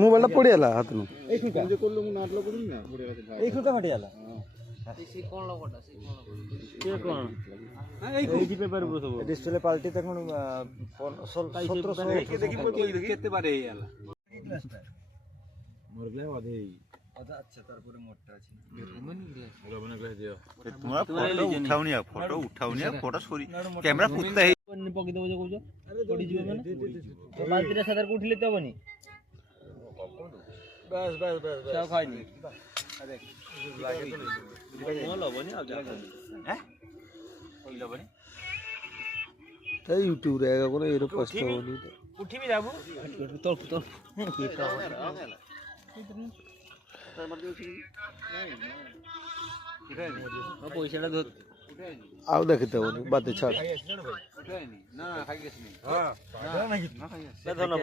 Mobile ଟା ପଡିଗଲା ହାତରୁ ডিসপ্লে পাল্টি তখন 1700 কেতে বারে ହେଇଗଲା মরলে অধে আচ্ছা তারপরে মোটটা আছে তোমরা ফটো উঠাওনি ফটো সরি ক্যামেরা পুত্তা হে পকি দেব যে কইছো পড়ি ଯିବ মানে বালতিটা সাদার কো উঠিলে তো হবনি বাস বাস বাস চাও খাইনি আরে লাগে তো মোল হবনি আর যা হ্যাঁ কইলো হবনি তাই ইউটিউব রে আগা করে এর কষ্ট হনি উঠিবি যাবো তোর তোর পেটটা পয়সাটা ধর আও দেখতে হনি বাতে ছাড়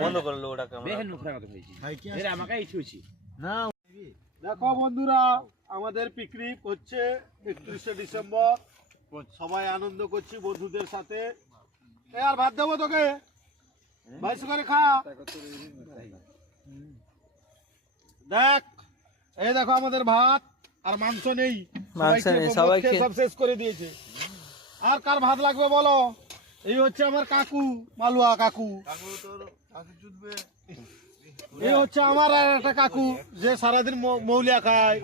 বন্ধ করলো ওটা দেখো বন্ধুরা, আমাদের পিকনিক হচ্ছে 31শে ডিসেম্বর। সবাই আনন্দ করছি বন্ধুদের সাথে। আর ভাত দেবো তোকে, বাইশ করে খা। দেখ, এই দেখো আমাদের ভাত আর মাংস নেই, সবাইকে সব শেষ করে দিয়েছে। আর কার ভাত লাগবে বলো? এই হচ্ছে আমার কাকু, মালুয়া কাকু। এই হচ্ছে আমার আর একটা কাকু যে সারাদিন মৌলিয়া খায়।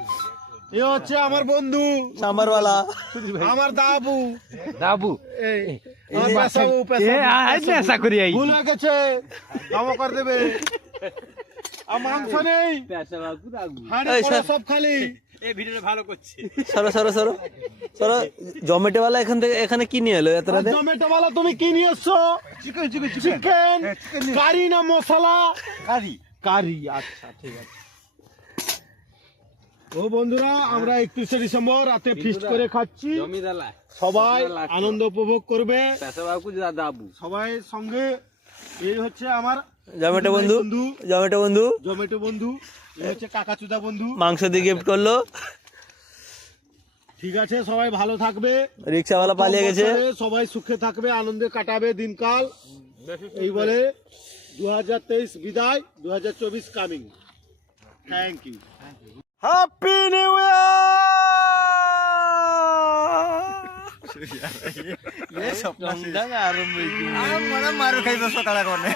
এ হচ্ছে আমার বন্ধু সাম্বারওয়ালা, আমার দাবু ভুল হয়ে গেছে, ক্ষমা করে দেবে। আর মাংস নেই, হাঁড়ি কড়া সব খালি। জমেটো ওয়ালা এখানে কি নিয়ে এলো এত রাতে? জমেটো ওয়ালা তুমি কি নিয়ে এসছো? চিকেন কারি না মশলা? কারি। আচ্ছা ঠিক আছে। ও বন্ধুরা, আমরা 31শে ডিসেম্বর রাতে ফিস্ট করে খাচ্ছি। সবাই আনন্দ উপভোগ করবে সবাই সঙ্গে। এই হচ্ছে আমার জমেটো বন্ধু, জমেটো বন্ধু। এই হচ্ছে কাকাচুদা বন্ধু, মাংস দিয়ে গিফট করলো। ঠিক আছে, সবাই ভালো থাকবে। রিক্সাওয়ালা পালিয়ে গেছে। সবাই সুখে থাকবে, আনন্দে কাটাবে দিনকাল। এই বলে 2023 বিদায়, 2024 coming. Thank you. Happy new year. মারু খাইব সকালে করনে